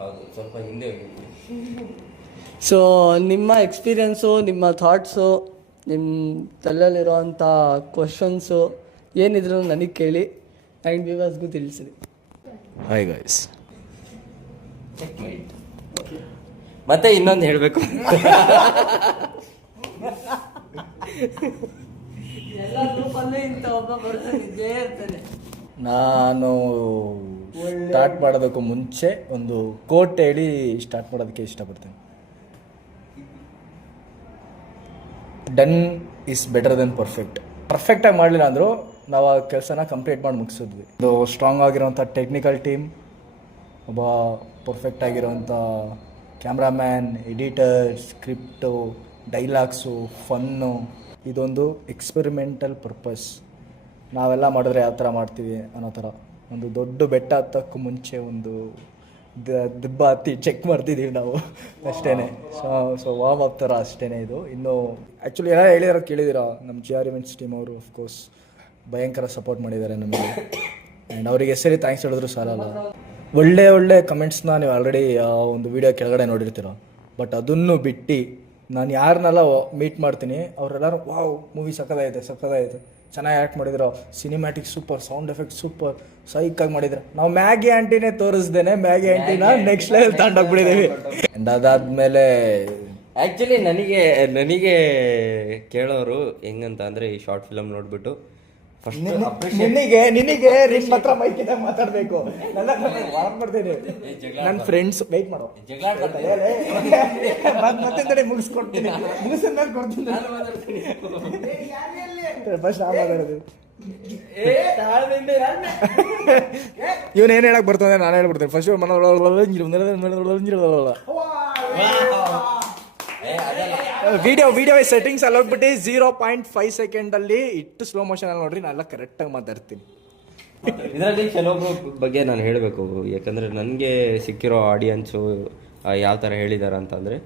ಹೌದು, ಸ್ವಲ್ಪ ಹಿಂದೆ. ಸೊ ನಿಮ್ಮ ಎಕ್ಸ್ಪೀರಿಯನ್ಸು, ನಿಮ್ಮ ಥಾಟ್ಸು, ನಿಮ್ಮ ತಲೆಯಲ್ಲಿರೋವಂಥ ಕ್ವಶನ್ಸು ಏನಿದ್ರು ನನಗೆ ಕೇಳಿ ಆ್ಯಂಡ್ ವ್ಯೂವರ್ಸ್ಗೂ ತಿಳಿಸಿರಿ. Hi guys. ಮತ್ತೆ ಇನ್ನೊಂದು ಹೇಳಬೇಕು, ಎಲ್ಲ ಗ್ರೂಪಲ್ಲೇ ಇಂಥ ಒಬ್ಬ ಪರ್ಸನ್ ಇದ್ದೇ ಇರ್ತಾನೆ. ನಾನು ಸ್ಟಾರ್ಟ್ ಮಾಡೋದಕ್ಕೂ ಮುಂಚೆ ಒಂದು ಕೋಟ್ ಹೇಳಿ ಸ್ಟಾರ್ಟ್ ಮಾಡೋದಕ್ಕೆ ಇಷ್ಟಪಡ್ತೇನೆ. ಡನ್ ಈಸ್ ಬೆಟರ್ ದೆನ್ ಪರ್ಫೆಕ್ಟಾಗಿ ಮಾಡಲಿಲ್ಲ ಅಂದರೂ ನಾವು ಆ ಕೆಲಸನ ಕಂಪ್ಲೀಟ್ ಮಾಡಿ ಮುಗಿಸಿದ್ವಿ. ಇದು ಸ್ಟ್ರಾಂಗ್ ಆಗಿರೋಂಥ ಟೆಕ್ನಿಕಲ್ ಟೀಮ್, ಒಬ್ಬ ಪರ್ಫೆಕ್ಟ್ ಆಗಿರೋಂಥ cameraman, editor, script, dialogues, fun, ಇದೊಂದು ಎಕ್ಸ್ಪೆರಿಮೆಂಟಲ್ ಪರ್ಪಸ್. ನಾವೆಲ್ಲ ಮಾಡಿದ್ರೆ ಯಾವ ಥರ ಮಾಡ್ತೀವಿ ಅನ್ನೋ ಥರ ಒಂದು ದೊಡ್ಡ ಬೆಟ್ಟ ಹತ್ತಕ್ಕೂ ಮುಂಚೆ ಒಂದು ದಿಬ್ಬ ಹತ್ತಿ ಚೆಕ್ ಮಾಡ್ತಿದ್ದೀವಿ ನಾವು ಅಷ್ಟೇ. ಸೊ ವಾರ್ಮ್ ಅಪ್ ಥರ ಅಷ್ಟೇ ಇದು. ಇನ್ನು ಆ್ಯಕ್ಚುಲಿ ಎಲ್ಲ ಹೇಳಿದಾರೆ ಕೇಳಿದ್ದೀರಾ, ನಮ್ಮ GR Events ಟೀಮ್ ಅವರು ಅಫ್ಕೋರ್ಸ್ ಭಯಂಕರ ಸಪೋರ್ಟ್ ಮಾಡಿದ್ದಾರೆ ನಮಗೆ. ಆ್ಯಂಡ್ ಅವರಿಗೆ ಸರಿ ಥ್ಯಾಂಕ್ಸ್ ಹೇಳಿದ್ರು ಸಾಲಲ್ಲ. ಒಳ್ಳೆ ಕಮೆಂಟ್ಸ್ನ ನೀವು ಆಲ್ರೆಡಿ ಒಂದು ವಿಡಿಯೋ ಕೆಳಗಡೆ ನೋಡಿರ್ತೀರ. ಬಟ್ ಅದನ್ನು ಬಿಟ್ಟು ನಾನು ಯಾರನ್ನೆಲ್ಲ ಮೀಟ್ ಮಾಡ್ತೀನಿ ಅವರೆಲ್ಲರೂ ವಾವ್ ಮೂವಿ ಸಕ್ಕದಾಯಿತು, ಚೆನ್ನಾಗಿ ಆ್ಯಕ್ಟ್ ಮಾಡಿದ್ರು, cinematic super, sound effect super, ಸೈಕಾಗಿ ಮಾಡಿದ್ರು. ನಾವು ಮ್ಯಾಗಿ ಆಂಟಿನೇ ತೋರಿಸ್ದೇನೆ ಮ್ಯಾಗಿ ಆಂಟಿನ ನೆಕ್ಸ್ಟ್ ಲೆವೆಲ್ ತಗೊಂಡೋಗ್ಬಿಟ್ಟಿದ್ದೀವಿ. ಆ್ಯಂಡ್ ಅದಾದಮೇಲೆ ಆ್ಯಕ್ಚುಲಿ ನನಗೆ ಕೇಳೋರು ಹೆಂಗಂತ ಅಂದರೆ ಈ ಶಾರ್ಟ್ ಫಿಲಮ್ ನೋಡಿಬಿಟ್ಟು ಫಸ್ಟ್ ನಿನಗೆ ನಿಮ್ಮ ಹತ್ರ ಮೈಕಿಂದ ಮಾತಾಡಬೇಕು. ಮಾಡ್ತೀನಿ ನನ್ನ ಫ್ರೆಂಡ್ಸ್ ವೆಯ್ಟ್ ಮಾಡೋ ಮತ್ತೆ ಮುಗಿಸ್ಕೊಡ್ತೀನಿ, ಮುಗಿಸಿದ್ಮೇಲೆ ಕೊಡ್ತೀನಿ. ಫಸ್ಟ್ ನಾ ಮಾತಾಡೋದು. ಇವನು ಏನು ಹೇಳಕ್ ಬರ್ತದೆ ನಾನು ಹೇಳ್ಬಿಡ್ತೇನೆ. ಫಸ್ಟ್ ವಿಡಿಯೋ ಸೆಟ್ಟಿಂಗ್ಸ್ ಅಲ್ಲಿ ಹೋಗ್ಬಿಟ್ಟು 0.5 ಸೆಕೆಂಡಲ್ಲಿ ಇಟ್ಟು ಸ್ಲೋ ಮೋಷನಲ್ಲಿ ನೋಡ್ರಿ, ನಾನೆಲ್ಲ ಕರೆಕ್ಟಾಗಿ ಮಾತಾಡ್ತೀನಿ. ಇದರಲ್ಲಿ ಕೆಲವೊಬ್ಬರ ಬಗ್ಗೆ ನಾನು ಹೇಳಬೇಕು, ಯಾಕಂದರೆ ನನಗೆ ಸಿಕ್ಕಿರೋ ಆಡಿಯನ್ಸು ಯಾವ ಥರ ಹೇಳಿದ್ದಾರೆ ಅಂತಂದರೆ,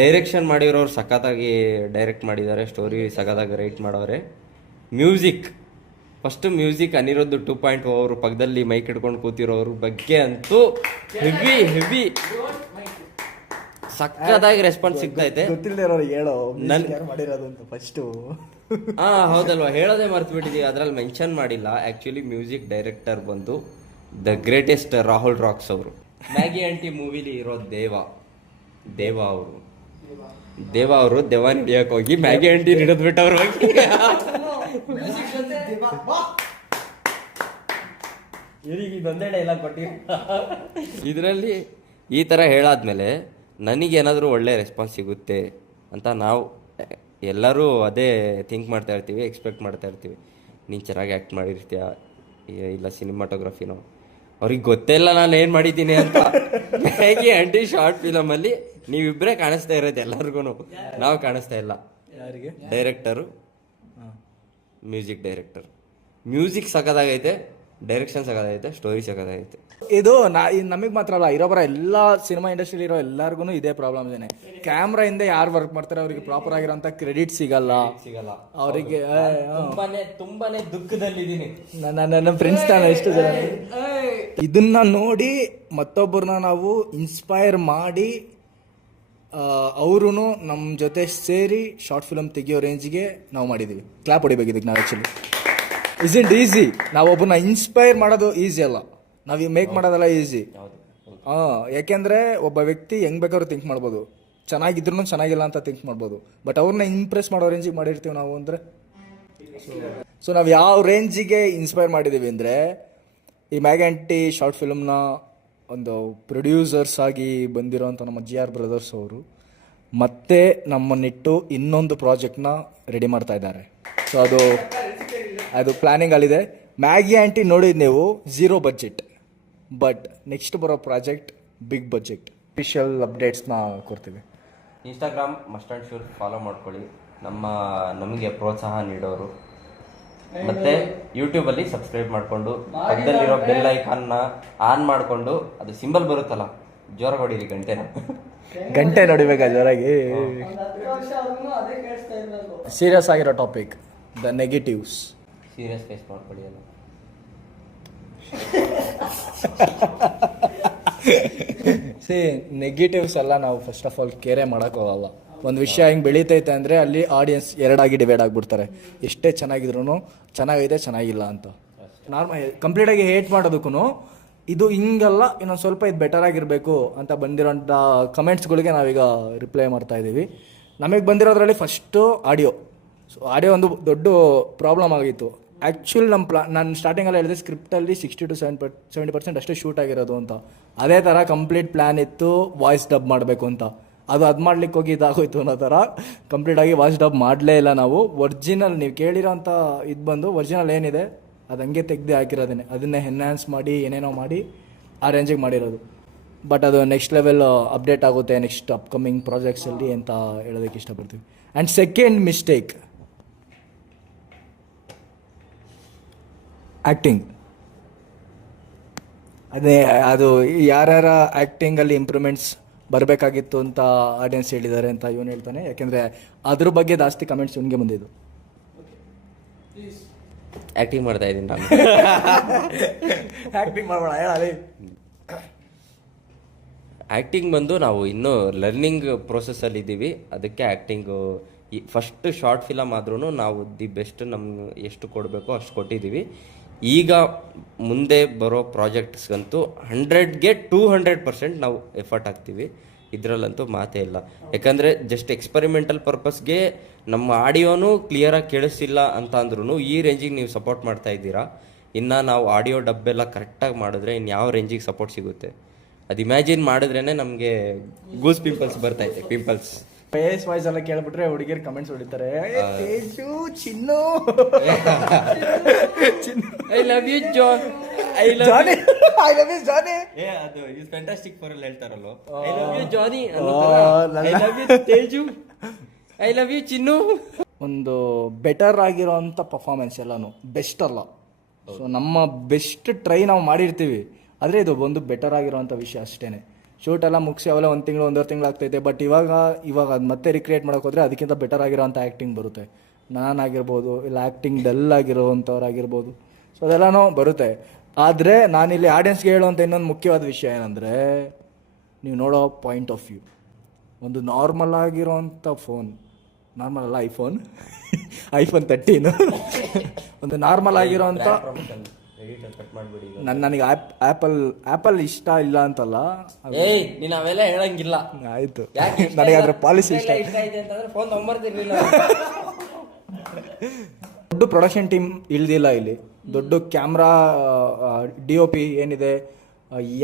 ಡೈರೆಕ್ಷನ್ ಮಾಡಿರೋರು ಸಖತ್ತಾಗಿ ಡೈರೆಕ್ಟ್ ಮಾಡಿದ್ದಾರೆ, ಸ್ಟೋರಿ ಸಖತ್ತಾಗಿ ರೈಟ್ ಮಾಡವ್ರೆ. ಫಸ್ಟು ಮ್ಯೂಸಿಕ್ ಅನಿರೋದು 2.0 ಅವರು ಪಕ್ಕದಲ್ಲಿ ಮೈಕ್ ಹಿಡ್ಕೊಂಡು ಕೂತಿರೋವ್ರ ಬಗ್ಗೆ ಅಂತೂ ಹೆವಿ ಸಕ್ಕತ್ತಾಗಿ ರೆಸ್ಪಾನ್ಸ್ ಸಿಗ್ತೈತೆ. ಗೊತ್ತಿಲ್ಲದೆ ಇರೋರು ಹೇಳೋ ಮಾಡಿರೋದು ಅಂತ ಫಸ್ಟು. ಹೌದಲ್ವಾ, ಹೇಳೋದೇ ಮರ್ತು ಬಿಟ್ಟಿದ್ದೀವಿ, ಅದರಲ್ಲಿ ಮೆನ್ಷನ್ ಮಾಡಿಲ್ಲ. ಆ್ಯಕ್ಚುಲಿ ಮ್ಯೂಸಿಕ್ ಡೈರೆಕ್ಟರ್ ಬಂದು ದ ಗ್ರೇಟೆಸ್ಟ್ ರಾಹುಲ್ ರಾಕ್ಸ್ ಅವರು. ಮ್ಯಾಗಿ ಆಂಟಿ ಮೂವಿಲಿ ಇರೋ ದೇವ ಅವರು ದೆವ್ವ ಹಿಡಿಯಕ್ಕೆ ಹೋಗಿ ಮ್ಯಾಗಿ ಆಂಟಿ ಹಿಡಿದ್ಬಿಟ್ಟು ಅವ್ರ ಇದೊಂದೇ ಡೈಲಾಗ್ ಇದರಲ್ಲಿ ಈ ಥರ ಹೇಳಾದ್ಮೇಲೆ ನನಗೇನಾದರೂ ಒಳ್ಳೆ ರೆಸ್ಪಾನ್ಸ್ ಸಿಗುತ್ತೆ ಅಂತ ನಾವು ಎಲ್ಲರೂ ಅದೇ ಥಿಂಕ್ ಮಾಡ್ತಾ ಇರ್ತೀವಿ, ಎಕ್ಸ್ಪೆಕ್ಟ್ ಮಾಡ್ತಾ ಇರ್ತೀವಿ. ನೀನು ಚೆನ್ನಾಗಿ ಆ್ಯಕ್ಟ್ ಮಾಡಿರ್ತೀಯ, ಇಲ್ಲ ಸಿನಿಮಾಟೋಗ್ರಫಿನೋ, ಅವ್ರಿಗೆ ಗೊತ್ತೇ ಇಲ್ಲ ನಾನು ಏನು ಮಾಡಿದ್ದೀನಿ ಅಂತ. ಮ್ಯಾಗಿ ಆಂಟಿ ಶಾರ್ಟ್ ಫಿಲಮಲ್ಲಿ ನೀವಿಬ್ಬರೇ ಕಾಣಿಸ್ತಾ ಇರೋದು ಎಲ್ಲರಿಗೂ, ನಾವು ಕಾಣಿಸ್ತಾ ಇಲ್ಲ. ಯಾರಿಗೆ? Director, music director. ಮ್ಯೂಸಿಕ್ ಸಖತ್ತಾಗೈತೆ, ಡೈರೆಕ್ಷನ್ ಸಖತ್ತಾಗೈತೆ, ಸ್ಟೋರಿ ಸಖತ್ತಾಗೈತೆ. ಇದು ನಮಗೆ ಮಾತ್ರ ಅಲ್ಲ, ಇರೋಬರ ಎಲ್ಲ ಸಿನಿಮಾ ಇಂಡಸ್ಟ್ರಿಲಿ ಇರೋ ಎಲ್ಲರಿಗೂ ಇದೇ ಪ್ರಾಬ್ಲಮ್ ಇದೆ. ಕ್ಯಾಮ್ರಾ ಹಿಂದೆ ಯಾರು ವರ್ಕ್ ಮಾಡ್ತಾರೆ ಅವ್ರಿಗೆ ಪ್ರಾಪರ್ ಆಗಿರೋಂಥ ಕ್ರೆಡಿಟ್ ಸಿಗಲ್ಲ ಅವರಿಗೆ. ತುಂಬಾನೇ ದುಃಖದಲ್ಲಿದ್ದೀನಿ. ನನ್ನ ಫ್ರೆಂಡ್ಸ್ ತಾನೆ ಎಷ್ಟು ಜನ ಇದನ್ನ ನೋಡಿ ಮತ್ತೊಬ್ಬರನ್ನ ನಾವು ಇನ್ಸ್ಪೈರ್ ಮಾಡಿ ಅವರು ನಮ್ಮ ಜೊತೆ ಸೇರಿ ಶಾರ್ಟ್ ಫಿಲಮ್ ತೆಗಿಯೋ ರೇಂಜ್ಗೆ ನಾವು ಮಾಡಿದ್ದೀವಿ. ಕ್ಲಾಪ್ ಹೊಡಿಬೇಕು ಇದಕ್ಕೆ ನಾವು. Actually is it easy. ನಾವು ಒಬ್ಬರನ್ನ ಇನ್ಸ್ಪೈರ್ ಮಾಡೋದು ಈಸಿ ಅಲ್ಲ, ನಾವು ಮೇಕ್ ಮಾಡೋದೆಲ್ಲ ಈಸಿ. ಯಾಕೆಂದರೆ ಒಬ್ಬ ವ್ಯಕ್ತಿ ಹೆಂಗೆ ಬೇಕಾದ್ರೂ ಥಿಂಕ್ ಮಾಡ್ಬೋದು, ಚೆನ್ನಾಗಿದ್ರು ಚೆನ್ನಾಗಿಲ್ಲ ಅಂತ ಥಿಂಕ್ ಮಾಡ್ಬೋದು. ಬಟ್ ಅವ್ರನ್ನ ಇಂಪ್ರೆಸ್ ಮಾಡೋ ರೇಂಜಿಗೆ ಮಾಡಿರ್ತೀವಿ ನಾವು ಅಂದರೆ. ಸೊ ನಾವು ಯಾವ ರೇಂಜಿಗೆ ಇನ್ಸ್ಪೈರ್ ಮಾಡಿದ್ದೀವಿ ಅಂದರೆ, ಈ ಮ್ಯಾಗಿ ಆಂಟಿ ಶಾರ್ಟ್ ಫಿಲ್ಮ್ನ ಒಂದು ಪ್ರೊಡ್ಯೂಸರ್ಸ್ ಆಗಿ ಬಂದಿರೋಂಥ ನಮ್ಮ GR ಬ್ರದರ್ಸ್ ಅವರು ಮತ್ತೆ ನಮ್ಮನ್ನಿಟ್ಟು ಇನ್ನೊಂದು ಪ್ರಾಜೆಕ್ಟ್ನ ರೆಡಿ ಮಾಡ್ತಾ ಇದ್ದಾರೆ. ಸೊ ಅದು ಪ್ಲ್ಯಾನಿಂಗಲ್ಲಿದೆ. ಮ್ಯಾಗಿ ಆಂಟಿ ನೋಡಿದ್ದು ನೀವು 0 ಬಜೆಟ್, ಬಟ್ ನೆಕ್ಸ್ಟ್ ಬರೋ ಪ್ರಾಜೆಕ್ಟ್ ಬಿಗ್ ಬಜೆಟ್. ಅಫಿಷಿಯಲ್ ಅಪ್ಡೇಟ್ಸ್ನ ಕೊಡ್ತೀವಿ. Instagram must and sure follow ಮಾಡ್ಕೊಳ್ಳಿ, ನಮಗೆ ಪ್ರೋತ್ಸಾಹ ನೀಡೋರು. ಮತ್ತೆ ಯೂಟ್ಯೂಬಲ್ಲಿ ಸಬ್ಸ್ಕ್ರೈಬ್ ಮಾಡಿಕೊಂಡು ಪಕ್ಕದಲ್ಲಿರೋ ಬೆಲ್ ಐಕಾನ್ನ ಆನ್ ಮಾಡಿಕೊಂಡು ಅದು ಸಿಂಬಲ್ ಬರುತ್ತಲ್ಲ, ಜೋರಾಗಿ ಹೊಡೀರಿ ಗಂಟೆ ನೋಡಿಬೇಕಾ ಜೋರಾಗಿ. ಸೀರಿಯಸ್ ಆಗಿರೋ topic, the negatives. Serious face ಮಾಡ್ಕೊಳ್ಳಿ ಅಲ್ಲ. ನೆಗೆಟಿವ್ಸ್ ಎಲ್ಲ ನಾವು ಫಸ್ಟ್ ಆಫ್ ಆಲ್ ಕೇರೆ ಮಾಡೋಕ್ಕೋಗಲ್ಲ. ಒಂದು ವಿಷಯ ಹಿಂಗೆ ಬೆಳೀತೈತೆ ಅಂದರೆ ಅಲ್ಲಿ ಆಡಿಯನ್ಸ್ ಎರಡಾಗಿ ಡಿವೈಡ್ ಆಗಿಬಿಡ್ತಾರೆ. ಎಷ್ಟೇ ಚೆನ್ನಾಗಿದ್ರು ಚೆನ್ನಾಗೈತೆ ಚೆನ್ನಾಗಿಲ್ಲ ಅಂತ. ಕಂಪ್ಲೀಟಾಗಿ ಹೇಟ್ ಮಾಡೋದಕ್ಕೂ ಇದು ಹಿಂಗಲ್ಲ, ಇನ್ನೊಂದು ಸ್ವಲ್ಪ ಇದು ಬೆಟರ್ ಆಗಿರಬೇಕು ಅಂತ ಬಂದಿರೋಂಥ ಕಮೆಂಟ್ಸ್ಗಳಿಗೆ ನಾವೀಗ ರಿಪ್ಲೈ ಮಾಡ್ತಾ ಇದ್ದೀವಿ. ನಮಗೆ ಬಂದಿರೋದ್ರಲ್ಲಿ ಫಸ್ಟು ಆಡಿಯೋ. ಸೊ ಆಡಿಯೋ ಒಂದು ದೊಡ್ಡ ಪ್ರಾಬ್ಲಮ್ ಆಗಿತ್ತು. ಆ್ಯಕ್ಚುಲಿ ನಾನು ಸ್ಟಾರ್ಟಿಂಗಲ್ಲಿ ಹೇಳಿದೆ ಸ್ಕ್ರಿಪ್ಟಲ್ಲಿ 60 to 70% ಅಷ್ಟೇ ಶೂಟ್ ಆಗಿರೋದು ಅಂತ. ಅದೇ ಥರ ಕಂಪ್ಲೀಟ್ ಪ್ಲ್ಯಾನ್ ಇತ್ತು ವಾಯ್ಸ್ ಡಬ್ ಮಾಡಬೇಕು ಅಂತ. ಅದು ಮಾಡ್ಲಿಕ್ಕೆ ಹೋಗಿ ಇದಾಗೋಯ್ತು ಅನ್ನೋ ಥರ ಕಂಪ್ಲೀಟಾಗಿ ವಾಯ್ಸ್ ಡಬ್ ಮಾಡಲೇ ಇಲ್ಲ ನಾವು. ಒರಿಜಿನಲ್ ನೀವು ಕೇಳಿರೋಂಥ ಇದು ಬಂದು ಒರಿಜಿನಲ್ ಏನಿದೆ ಅದು ಹಂಗೆ ತೆಗೆದು ಹಾಕಿರೋದೇನೆ, ಅದನ್ನೇ ಎನ್ಹ್ಯಾನ್ಸ್ ಮಾಡಿ ಏನೇನೋ ಮಾಡಿ ಆ ರೇಂಜಿಗೆ ಮಾಡಿರೋದು. ಬಟ್ ಅದು ನೆಕ್ಸ್ಟ್ ಲೆವೆಲ್ ಅಪ್ಡೇಟ್ ಆಗುತ್ತೆ ನೆಕ್ಸ್ಟ್ ಅಪ್ಕಮಿಂಗ್ ಪ್ರಾಜೆಕ್ಟ್ಸಲ್ಲಿ ಅಂತ ಹೇಳೋದಕ್ಕೆ ಇಷ್ಟಪಡ್ತೀವಿ. And second mistake, acting. ಅದು ಯಾರ್ಯಾರ ಆ್ಯಕ್ಟಿಂಗಲ್ಲಿ ಇಂಪ್ರೂವ್ಮೆಂಟ್ಸ್ ಬರಬೇಕಾಗಿತ್ತು ಅಂತ ಆಡಿಯನ್ಸ್ ಹೇಳಿದ್ದಾರೆ ಅಂತ ಇವನು ಹೇಳ್ತಾನೆ. ಯಾಕೆಂದರೆ ಅದ್ರ ಬಗ್ಗೆ ಜಾಸ್ತಿ ಕಮೆಂಟ್ಸ್ ಇವನಿಗೆ ಬಂದಿದ್ದು. ಆ್ಯಕ್ಟಿಂಗ್ ಮಾಡ್ತಾ ಇದ್ದೀನಿ ನಾನು. ಆ್ಯಕ್ಟಿಂಗ್ ಮಾಡಬೇಡ ಹೇಳಿ. ಆ್ಯಕ್ಟಿಂಗ್ ಬಂದು ನಾವು ಇನ್ನೂ ಲರ್ನಿಂಗ್ ಪ್ರೋಸೆಸ್ಸಲ್ಲಿ ಇದ್ದೀವಿ. ಅದಕ್ಕೆ ಆ್ಯಕ್ಟಿಂಗು ಫಸ್ಟ್ ಶಾರ್ಟ್ ಫಿಲಮ್ ಆದ್ರೂ ನಾವು ದಿ ಬೆಸ್ಟ್ ನಮ್ಗೆ ಎಷ್ಟು ಕೊಡಬೇಕೋ ಅಷ್ಟು ಕೊಟ್ಟಿದ್ದೀವಿ. ಈಗ ಮುಂದೆ ಬರೋ ಪ್ರಾಜೆಕ್ಟ್ಸ್ಗಂತೂ 100ಗೆ 200% ನಾವು ಎಫರ್ಟ್ ಹಾಕ್ತೀವಿ. ಇದರಲ್ಲಂತೂ ಮಾತೇ ಇಲ್ಲ. ಯಾಕಂದರೆ ಜಸ್ಟ್ ಎಕ್ಸ್ಪರಿಮೆಂಟಲ್ ಪರ್ಪಸ್ಗೆ ನಮ್ಮ ಆಡಿಯೋನೂ ಕ್ಲಿಯರಾಗಿ ಕೇಳಿಸ್ತಿಲ್ಲ ಅಂತ ಅಂದ್ರೂ ಈ ರೇಂಜಿಗೆ ನೀವು ಸಪೋರ್ಟ್ ಮಾಡ್ತಾ ಇದ್ದೀರಾ. ಇನ್ನು ನಾವು ಆಡಿಯೋ ಡಬ್ಬೆಲ್ಲ ಕರೆಕ್ಟಾಗಿ ಮಾಡಿದ್ರೆ ಇನ್ನು ಯಾವ ರೇಂಜಿಗೆ ಸಪೋರ್ಟ್ ಸಿಗುತ್ತೆ ಅದು ಇಮ್ಯಾಜಿನ್ ಮಾಡಿದ್ರೇ ನಮಗೆ ಗೂಸ್ ಪಿಂಪಲ್ಸ್ ಬರ್ತೈತೆ. ಪಿಂಪಲ್ಸ್ ಫೇಸ್ ವಾಯ್ಸ್ ಎಲ್ಲ ಕೇಳ್ಬಿಟ್ರೆ ಹುಡುಗಿಯರು ಕಮೆಂಟ್ಸ್ ಹೊಡಿತಾರೆ, Teju Chinnu I love you jaan, I love you jaani. ಅದು ಇಸ್ ಫ್ಯಾಂಟಾಸ್ಟಿಕ್ ಫೋರ್ ಅಲ್ಲಿ ಹೇಳ್ತಾರಲ್ಲ, I love you jaani, I love you Teju, I love you Chinnu. ಒಂದು ಬೆಟರ್ ಆಗಿರೋಂಥ ಪರ್ಫಾರ್ಮೆನ್ಸ್ ಎಲ್ಲಾನು ಬೆಸ್ಟ್ ಅಲ್ಲ. ಸೊ ನಮ್ಮ ಬೆಸ್ಟ್ ಟ್ರೈ ನಾವು ಮಾಡಿರ್ತೀವಿ, ಆದರೆ ಇದು ಒಂದು ಬೆಟರ್ ಆಗಿರೋಂಥ ವಿಷಯ ಅಷ್ಟೇ. ಶೂಟ್ ಎಲ್ಲ ಮುಗಿಸಿ ಅವೆಲ್ಲ 1 ತಿಂಗಳು 1.5 ತಿಂಗಳು ಆಗ್ತೈತೆ. ಬಟ್ ಇವಾಗ ಅದು ಮತ್ತೆ ರಿಕ್ರಿಯೇಟ್ ಮಾಡೋಕೆ ಹೋದರೆ ಅದಕ್ಕಿಂತ ಬೆಟರ್ ಆಗಿರೋಂಥ ಆ್ಯಕ್ಟಿಂಗ್ ಬರುತ್ತೆ. ನಾನಾಗಿರ್ಬೋದು, ಇಲ್ಲ ಆ್ಯಕ್ಟಿಂಗ್ ಡಲ್ ಆಗಿರೋವಂಥವ್ರಾಗಿರ್ಬೋದು. ಸೊ ಅದೆಲ್ಲನೂ ಬರುತ್ತೆ. ಆದರೆ ನಾನಿಲ್ಲಿ ಆಡಿಯನ್ಸ್ಗೆ ಹೇಳುವಂಥ ಇನ್ನೊಂದು ಮುಖ್ಯವಾದ ವಿಷಯ ಏನಂದರೆ, ನೀವು ನೋಡೋ ಪಾಯಿಂಟ್ ಆಫ್ ವ್ಯೂ. ಒಂದು ನಾರ್ಮಲ್ ಆಗಿರೋವಂಥ ಫೋನ್, ನಾರ್ಮಲ್ ಅಲ್ಲ ಐಫೋನ್ 13 ಒಂದು ನಾರ್ಮಲ್ ಆಗಿರೋವಂಥ, ನನಗೆ ಆ್ಯಪಲ್ ಇಷ್ಟ ಇಲ್ಲ ಅಂತಲ್ಲ, ನೀನು ಅವೆಲ್ಲ ಹೇಳಂಗಿಲ್ಲ. ಆಯಿತು, ನನಗೆ ಅದರ ಪಾಲಿಸಿ ಇಷ್ಟ. ಫೋನ್ ತೊಂಬರ್ತಿರ್ಲಿಲ್ಲ. ದೊಡ್ಡ ಪ್ರೊಡಕ್ಷನ್ ಟೀಮ್ ಇಳ್ದಿಲ್ಲ ಇಲ್ಲಿ. ದೊಡ್ಡ ಕ್ಯಾಮ್ರಾ DOP ಏನಿದೆ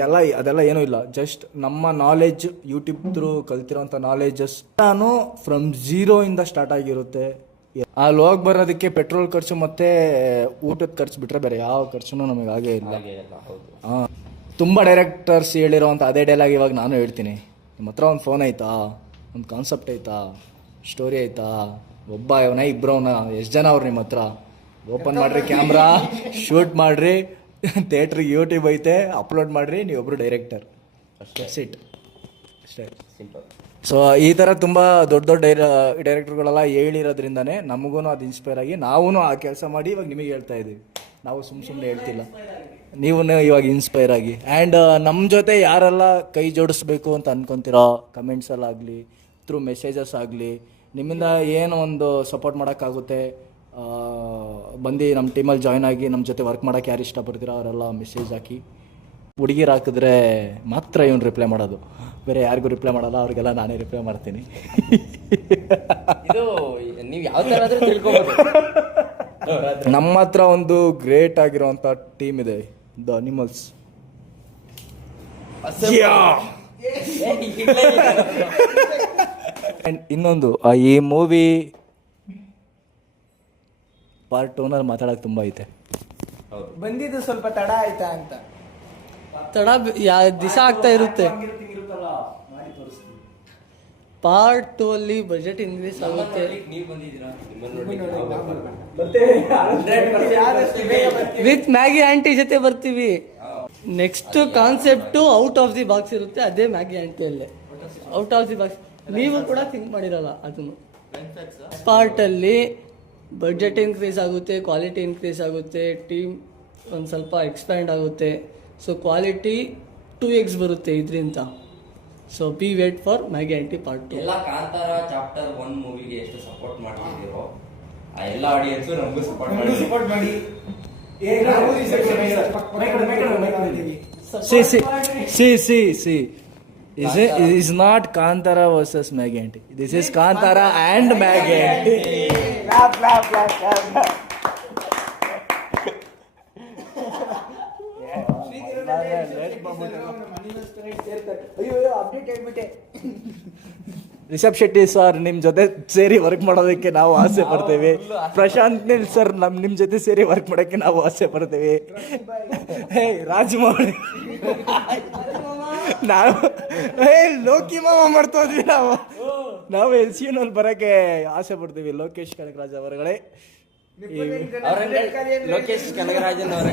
ಎಲ್ಲ ಅದೆಲ್ಲ ಏನೂ ಇಲ್ಲ. ಜಸ್ಟ್ ನಮ್ಮ ನಾಲೆಜ್, ಯೂಟ್ಯೂಬ್ ಥ್ರೂ ಕಲ್ತಿರೋಂಥ ನಾಲೆಜಸ್ ನಾನು ಫ್ರಮ್ 0 ಇಂದ ಸ್ಟಾರ್ಟ್ ಆಗಿರುತ್ತೆ. ಅಲ್ಲಿ ಹೋಗಿ ಬರೋದಕ್ಕೆ ಪೆಟ್ರೋಲ್ ಖರ್ಚು ಮತ್ತು ಊಟದ ಖರ್ಚು ಬಿಟ್ಟರೆ ಬೇರೆ ಯಾವ ಖರ್ಚು ನಮಗೆ ಆಗೇ ಇಲ್ಲ. ಹಾಗೆ ಎಲ್ಲ ಹೌದು. ಹಾಂ, ತುಂಬ ಡೈರೆಕ್ಟರ್ಸ್ ಹೇಳಿರೋವಂಥ ಅದೇ ಡೈಲಾಗ್ ಇವಾಗ ನಾನು ಹೇಳ್ತೀನಿ. ನಿಮ್ಮ ಹತ್ರ ಒಂದು ಫೋನ್ ಐತಾ, ಒಂದು ಕಾನ್ಸೆಪ್ಟ್ ಐತಾ, ಸ್ಟೋರಿ ಐತಾ, ಒಬ್ಬ ಅವನ ಇಬ್ಬರವನ, ಎಷ್ಟು ಜನ ಅವ್ರು ನಿಮ್ಮ ಹತ್ರ, ಓಪನ್ ಮಾಡಿರಿ ಕ್ಯಾಮ್ರಾ, ಶೂಟ್ ಮಾಡಿರಿ, ಥಿಯೇಟ್ರಿಗೆ ಯೂಟ್ಯೂಬ್ ಐತೆ, ಅಪ್ಲೋಡ್ ಮಾಡಿರಿ, ನೀವೊಬ್ಬರು ಡೈರೆಕ್ಟರ್, ಅಷ್ಟೇ. ಸಿಟ್ ಅಷ್ಟೇ, ಸಿಂಪಲ್. ಸೊ ಈ ಥರ ತುಂಬ ದೊಡ್ಡ ದೊಡ್ಡ ಡೈರೆಕ್ಟರ್ಗಳೆಲ್ಲ ಹೇಳಿರೋದ್ರಿಂದನೇ ನಮಗೂ ಅದು ಇನ್ಸ್ಪೈರ್ ಆಗಿ ನಾವೂ ಆ ಕೆಲಸ ಮಾಡಿ ಇವಾಗ ನಿಮಗೆ ಹೇಳ್ತಾ ಇದ್ದೀವಿ. ನಾವು ಸುಮ್ಮನೆ ಹೇಳ್ತಿಲ್ಲ, ನೀವು ಇವಾಗ ಇನ್ಸ್ಪೈರ್ ಆಗಿ. ಆ್ಯಂಡ್ ನಮ್ಮ ಜೊತೆ ಯಾರೆಲ್ಲ ಕೈ ಜೋಡಿಸ್ಬೇಕು ಅಂತ ಅನ್ಕೊತೀರೋ, ಕಮೆಂಟ್ಸಲ್ಲಾಗಲಿ, ಥ್ರೂ ಮೆಸೇಜಸ್ ಆಗಲಿ, ನಿಮ್ಮಿಂದ ಏನು ಒಂದು ಸಪೋರ್ಟ್ ಮಾಡೋಕ್ಕಾಗುತ್ತೆ, ಬಂದು ನಮ್ಮ ಟೀಮಲ್ಲಿ ಜಾಯ್ನ್ ಆಗಿ ನಮ್ಮ ಜೊತೆ ವರ್ಕ್ ಮಾಡೋಕ್ಕೆ ಯಾರು ಇಷ್ಟಪಡ್ತೀರೋ ಅವರೆಲ್ಲ ಮೆಸೇಜ್ ಹಾಕಿ. ಹುಡುಗಿರು ಹಾಕಿದ್ರೆ ಮಾತ್ರ ಇವನು ರಿಪ್ಲೈ ಮಾಡೋದು, ಬೇರೆ ಯಾರಿಗೂ ರಿಪ್ಲೈ ಮಾಡಲ್ಲ, ಅವ್ರಿಗೆಲ್ಲ ನಾನೇ ರಿಪ್ಲೈ ಮಾಡ್ತೀನಿ. ಇದು ನೀವು ಯಾವ ಥರ ಆದರೂ ತಿಳ್ಕೊಬೋದು. ನಮ್ಮ ಹತ್ರ ಒಂದು ಗ್ರೇಟ್ ಆಗಿರೋಂಥ ಟೀಮ್ ಇದೆ, ದ ಅನಿಮಲ್ಸ್. ಆ್ಯಂಡ್ ಇನ್ನೊಂದು, ಈ ಮೂವಿ ಪಾರ್ಟ್ 2ನಲ್ಲಿ ಮಾತಾಡೋಕೆ ತುಂಬ ಐತೆ. ಬಂದಿದ್ದು ಸ್ವಲ್ಪ ತಡ ಆಯ್ತಾ ಅಂತ. ತಡ ದಿವಸ ಆಗ್ತಾ ಇರುತ್ತೆ. ಪಾರ್ಟ್ 2 ಅಲ್ಲಿ ಬಜೆಟ್ ಇನ್ಕ್ರೀಸ್ ಆಗುತ್ತೆ. ನೀವು ಬಂದಿದ್ದೀರಾ? ವಿತ್ ಮ್ಯಾಗಿ ಆಂಟಿ ಜೊತೆ ಬರ್ತೀವಿ. Next concept out of the box ಇರುತ್ತೆ, ಅದೇ ಮ್ಯಾಗಿ ಆಂಟಿಯಲ್ಲೇ ಔಟ್ ಆಫ್ ದಿ ಬಾಕ್ಸ್. ನೀವು ಕೂಡ ಥಿಂಕ್ ಮಾಡಿರಲ್ಲ ಅದನ್ನು. ಪಾರ್ಟಲ್ಲಿ ಬಡ್ಜೆಟ್ ಇನ್ಕ್ರೀಸ್ ಆಗುತ್ತೆ, ಕ್ವಾಲಿಟಿ ಇನ್ಕ್ರೀಸ್ ಆಗುತ್ತೆ, ಟೀಮ್ ಒಂದು ಸ್ವಲ್ಪ ಎಕ್ಸ್ಪ್ಯಾಂಡ್ ಆಗುತ್ತೆ. ಸೊ ಕ್ವಾಲಿಟಿ 2x ಬರುತ್ತೆ ಇದರಿಂದ. So be wait for Maggi aunty part 2. ಎಲ್ಲ ಕಾಂತಾರ ಚಾಪ್ಟರ್ 1 ಮೂವಿಗೆ ಎಷ್ಟು ಸಪೋರ್ಟ್ ಮಾಡ್ತಿದ್ದೀರೋ ಆ ಎಲ್ಲ ಆಡಿಯನ್ಸು ನಮಗೂ ಸಪೋರ್ಟ್ ಮಾಡಿ. See. Is not Kantara versus Maggie Aunty. This is Kantara and Maggie Aunty. Clap. ಅಯ್ಯೋ ಅಪ್ಡೇಟ್ ಹೇಳ್ಬಿಟ್ಟೆ. ರಿಷಬ್ ಶೆಟ್ಟಿ ಸರ್ ನಿಮ್ಮ ಜೊತೆ ಸೇರಿ ವರ್ಕ್ ಮಾಡೋದಕ್ಕೆ ನಾವು ಆಸೆ ಪಡ್ತೇವೆ. ಪ್ರಶಾಂತ್ ನೀಲ್ ಸರ್ ನಿಮ್ಮ ಜೊತೆ ಸೇರಿ ವರ್ಕ್ ಮಾಡೋಕ್ಕೆ ನಾವು ಆಸೆ ಪಡ್ತೇವೆ. ಹೇ ರಾಜಮೌಳಿ, ನಾವು ಲೋಕಿ ಮಾಮ ಮಾಡ್ತಾ ಇದ್ವಿ. ನಾವು LCUನಲ್ಲಿ ಬರೋಕ್ಕೆ ಆಸೆ ಪಡ್ತೀವಿ. ಲೋಕೇಶ್ ಕನಕರಾಜ್ ಅವರುಗಳೇ, ಲೋಕೇಶ್ ಕನಗರಾಜನ್ ಅವರ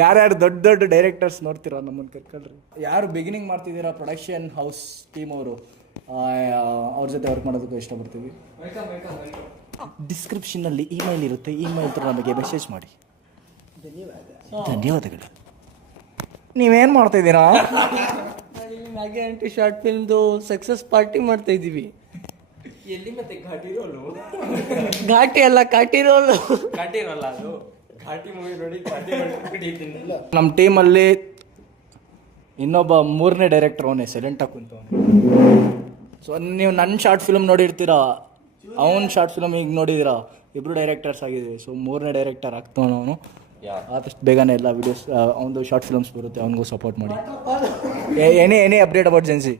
ಯಾರ್ಯಾರು ದೊಡ್ಡ ಡೈರೆಕ್ಟರ್ಸ್ ನೋಡ್ತೀರಾ ನಮ್ಮನ್ನು ಕರ್ಕೊಳ್ರಿ. ಯಾರು ಬಿಗಿನಿಂಗ್ ಮಾಡ್ತಿದ್ದೀರಾ ಪ್ರೊಡಕ್ಷನ್ ಹೌಸ್ ಟೀಮ್ ಅವರು, ಅವ್ರ ಜೊತೆ ವರ್ಕ್ ಮಾಡೋದಕ್ಕೂ ಇಷ್ಟಪಡ್ತೀವಿ. ಡಿಸ್ಕ್ರಿಪ್ಷನ್ನಲ್ಲಿ ಇಮೇಲ್ ಇರುತ್ತೆ, ಇಮೇಲ್ ಥರ ನಮಗೆ ಮೆಸೇಜ್ ಮಾಡಿ. ಧನ್ಯವಾದಗಳು. ನೀವೇನು ಮಾಡ್ತಾಯಿದ್ದೀರಾ? ಮ್ಯಾಗಿ ಆಂಟಿ ಶಾರ್ಟ್ ಫಿಲ್ಮ್ದು ಸಕ್ಸಸ್ ಪಾರ್ಟಿ ಮಾಡ್ತಾ ಇದ್ದೀವಿ. ಎಲ್ಲಿ ಮತ್ತೆ ಘಾಟಿ ರೋಲು? ಘಾಟಿ ಅಲ್ಲ, ಕಾಟಿ ರೋಲು. ಘಾಟಿ ರೋಲ್ ಅದು. ಘಾಟಿ ಮೂವಿ ನೋಡಿ ಘಾಟಿ ರೋಲ್. ನಮ್ಮ ಟೀಮಲ್ಲಿ ಇನ್ನೊಬ್ಬ 3ನೇ ಡೈರೆಕ್ಟರ್ ಅವನೇ, ಸೈಲೆಂಟಾಗಿ ಕುಂತವನು. ಸೊ ನೀವು ನನ್ನ ಶಾರ್ಟ್ ಫಿಲ್ಮ್ ನೋಡಿರ್ತೀರಾ, ಅವನ ಶಾರ್ಟ್ ಫಿಲ್ಮ್ ಈಗ ನೋಡಿದ್ದೀರಾ, ಇಬ್ಬರು ಡೈರೆಕ್ಟರ್ಸ್ ಆಗಿದ್ದೀವಿ. ಸೊ 3ನೇ ಡೈರೆಕ್ಟರ್ ಆಗ್ತಾವನು ಅವನು. ಆದಷ್ಟು ಬೇಗನೆ ಎಲ್ಲ ವಿಡಿಯೋಸ್, ಅವನದು ಶಾರ್ಟ್ ಫಿಲ್ಮ್ಸ್ ಬರುತ್ತೆ, ಅವನಿಗೂ ಸಪೋರ್ಟ್ ಮಾಡಿ. Any update about Gen Z?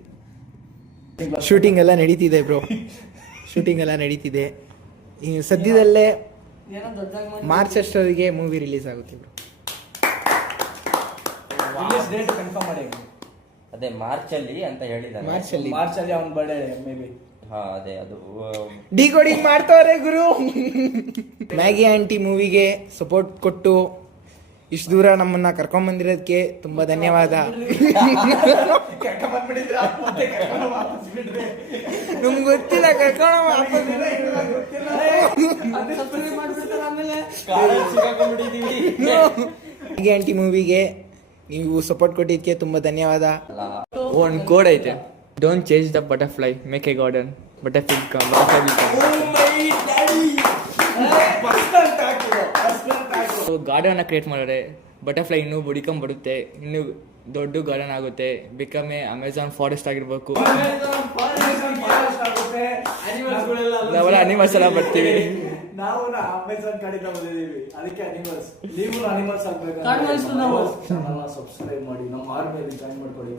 Shooting ಎಲ್ಲ ನಡೀತಿದೆ. ಈ ಸದ್ಯದಲ್ಲೇ ಮಾರ್ಚ್ ಅಷ್ಟೊತ್ತಿಗೆ ಮೂವಿ ರಿಲೀಸ್ ಆಗುತ್ತೆ ಬ್ರೋ. ಕನ್ಫರ್ಮ್ ಮಾಡಿ. ಅದೇ ಮಾರ್ಚಲ್ಲಿ ಅಂತ ಹೇಳಿದ್ದಾರೆ. ಮಾರ್ಚಲ್ಲಿ ಅವನ ಬರ್ಡೇ ಮೇ ಬಿ. ಹಾ ಅದೇ ಅದು ಡಿಕೋಡಿಂಗ್ ಮಾಡ್ತಾವ್ರೆ ಗುರು. ಮ್ಯಾಗಿ ಆಂಟಿ ಮೂವಿಗೆ ಸಪೋರ್ಟ್ ಕೊಟ್ಟು ಇಷ್ಟು ದೂರ ನಮ್ಮನ್ನ ಕರ್ಕೊಂಡ್ ಬಂದಿರೋದಕ್ಕೆ ತುಂಬಾ ಧನ್ಯವಾದ. ನಮ್ಗೆ ಗೊತ್ತಿಲ್ಲ ಮ್ಯಾಗಿ ಆಂಟಿ ಮೂವಿಗೆ ನೀವು ಸಪೋರ್ಟ್ ಕೊಟ್ಟಿದ್ದಕ್ಕೆ ತುಂಬಾ ಧನ್ಯವಾದ. ಒಂದು ಕೋಡ್ ಐತೆ, don't change the butterfly, make a garden, butterfly ಗಾರ್ಡನ್ನ ಕ್ರಿಯೇಟ್ ಮಾಡಿದ್ರೆ ಬಟರ್ಫ್ಲೈ ಇನ್ನೂ ಬುಡಿಕೊಂಡ್ಬಿಡುತ್ತೆ, ಇನ್ನೂ ದೊಡ್ಡ ಗಾರ್ಡನ್ ಆಗುತ್ತೆ. ಬಿಕಮ್ ಎ ಅಮೆಝಾನ್ ಫಾರೆಸ್ಟ್ ಆಗಿರ್ಬೇಕು. ನಾವೆಲ್ಲ ಅನಿಮಲ್ಸ್ ಎಲ್ಲ ಬರ್ತೀವಿ. ನಾವು ಅಮೆಝಾನ್ ಕಡೆಯಿಂದ ಬಂದಿದ್ದೀವಿ, ಅದಕ್ಕೆ ಅನಿಮಲ್ಸ್. ನೀವು ಅನಿಮಲ್ಸ್ ಆಗಬೇಕು. ಸಬ್ಸ್ಕ್ರೈಬ್ ಮಾಡಿ, ನಮ್ಮ ಆರ್ಮಿಯಲ್ಲಿ ಜಾಯಿನ್ ಮಾಡ್ಕೊಳ್ಳಿ.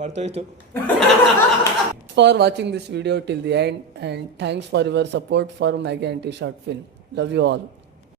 ಮರ್ತೋಯ್ತು. For watching this video till the end, and thanks for your support for Maggie Auntie short film. Love you all.